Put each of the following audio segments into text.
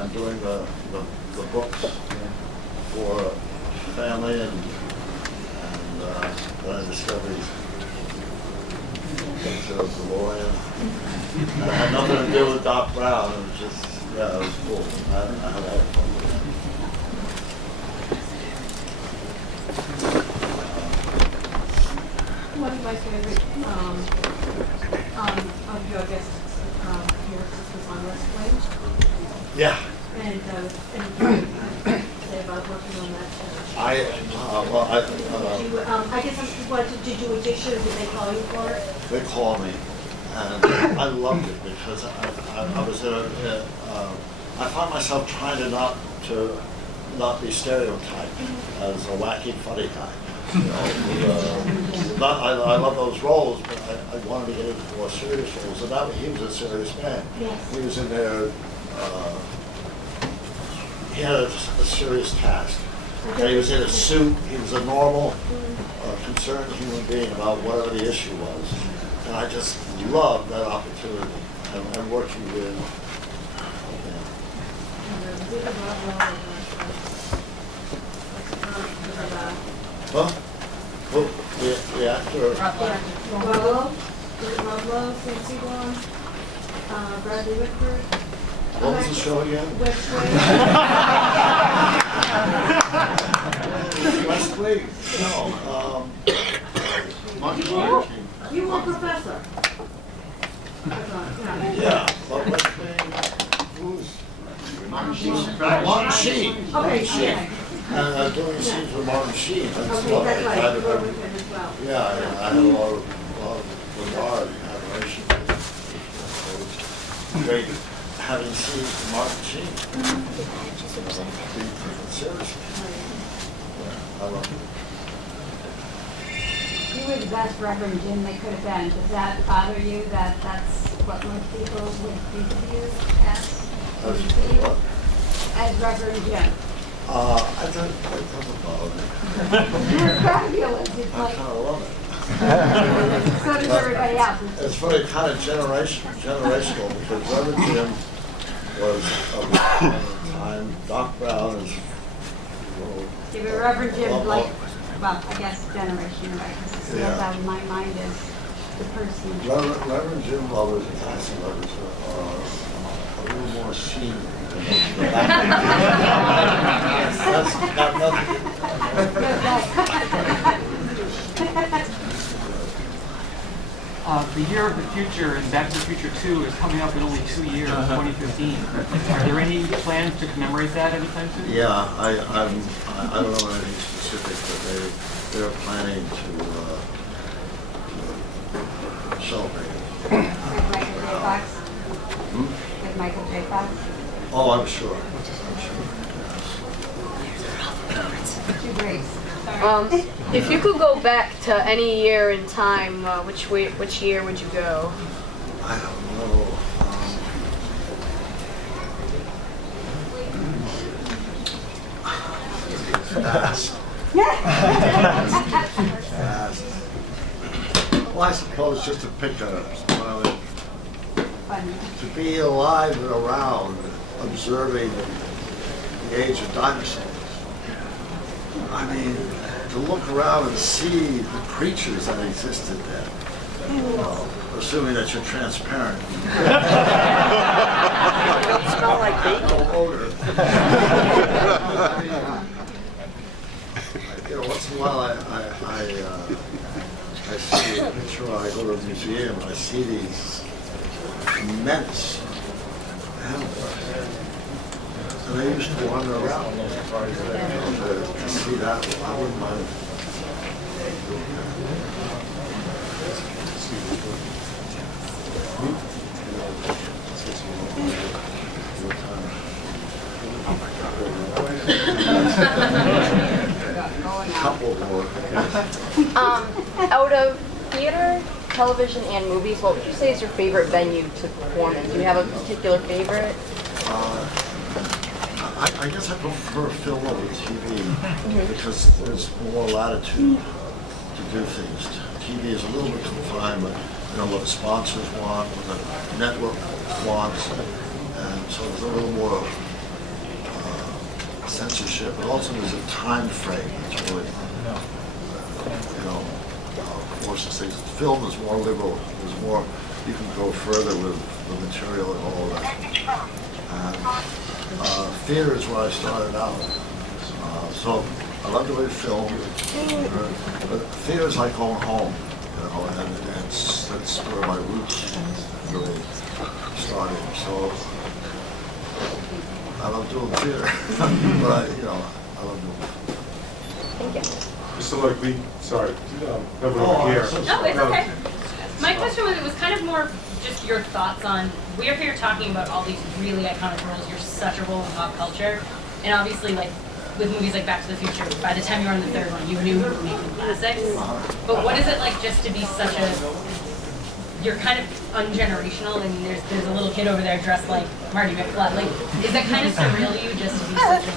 I'm doing the books for family, and then I discovered the DeLorean. And it had nothing to do with Doc Brown. It was just, yeah, it was cool. I had a lot of fun with One of my favorite of your guests appearances was on West Wing. Yeah. And say about working on that show. I guess what did you audition? Did they call you for it? They called me, and I loved it because I was I found myself trying to not be stereotyped as a wacky, funny guy. You know, I love those roles, but I wanted to get into more serious roles, and he was a serious man. Yes. He was in there. He had a serious task. He was in a suit. He was a normal, concerned human being about whatever the issue was, and I just loved that opportunity and working with. Huh? Who? The actor? Rublo, Cincy Blonde, Bradley Whitford. What was the show again? West Wing. West Wing. No. You were a professor. Yeah, but West Wing. Who's? Martin Sheen. Okay, yeah. And doing scenes with Martin Sheen. Okay, that's right. You were with him as well. Yeah, I had a lot of regard and admiration. It was great having seen Martin Sheen. Seriously. I love it. You were the best Reverend Jim they could have been. Does that bother you that that's what most people would think of you as? As Reverend Jim. It doesn't bother me. You're fabulous. It's I like, kind of love it. so does everybody else. It's really kind of generational because Reverend Jim was of the time. Doc Brown is. Yeah, but Reverend Jim, like, well, I guess generation, right? Because Yeah. that's how my mind is the person. Reverend Jim lovers and Tassie lovers are a little more senior. That's got nothing. The year of the future and Back to the Future 2 is coming up in only 2 years, 2015. Are there any plans to commemorate that anytime soon? Yeah, I don't know anything specific, but they're planning to celebrate it. With Michael J. Fox? With Michael J. Fox? Oh, I'm sure. Two breaks. If you could go back to any year in time, which year would you go? I don't know. Fast. Fast. Well, I suppose just to pick to be alive and around, observing the age of dinosaurs. I mean, to look around and see the creatures that existed then. Assuming that you're transparent. You don't smell like bacon. No odor. You know, once in a while I see a picture, I go to a museum and I see these immense animals. And they used to wander around. To see that, I wouldn't mind. Couple more. Out of theater, television, and movies, what would you say is your favorite venue to perform in? Do you have a particular favorite? I guess I prefer film over TV because there's more latitude to do things. TV is a little bit confined, but you know what the sponsors want, what the network wants, and so there's a little more it, but also there's a time frame that's really, of course, film is more liberal. There's more, you can go further with the material and all of that. And theater is where I started out. So I love the way film, but theater is like going home, and that's where my roots really started. So I love doing theater, but I love doing it. Thank you. Mr. Lloyd, sorry, over here. No, it's okay. My question was, it was kind of more just your thoughts on, we're here talking about all these really iconic roles. You're such a role in pop culture. And obviously, like, with movies like Back to the Future, by the time you were on the third one, you knew you were making classics. But what is it like just to be such a, you're kind of ungenerational, and there's a little kid over there dressed like Marty McFly. Like, is that kind of surreal to you just to be such a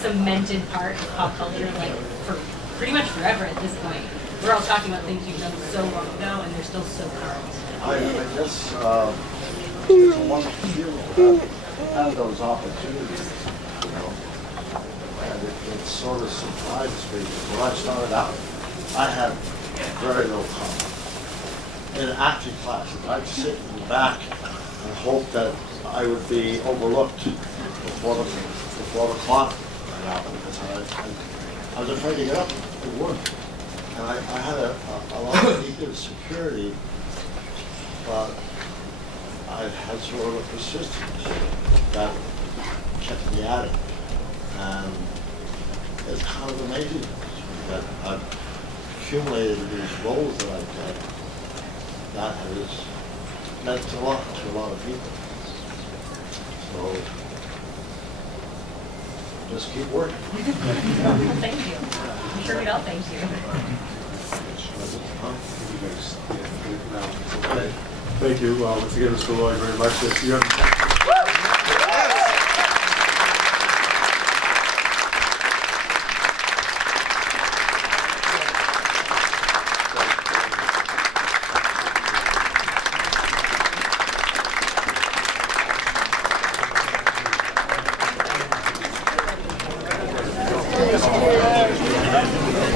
cemented part of pop culture, like, for pretty much forever at this point? We're all talking about things you've done so long ago, and they're still so current. I guess it's a wonderful feeling to have those opportunities, and it sort of surprises me. When I started out, I had very little comment. In acting classes, I'd sit in the back and hope that I would be overlooked before the clock ran out, because I was afraid to get up. It wouldn't. And I had a lot of ego security, but I had sort of a persistence that kept me at it. And it's kind of amazing that I've accumulated these roles that I've done. That has meant a lot to a lot of people. So just keep working. Thank you. I'm sure we'd all thank you. Thank you, once again, Mr. Lloyd, very much. If you have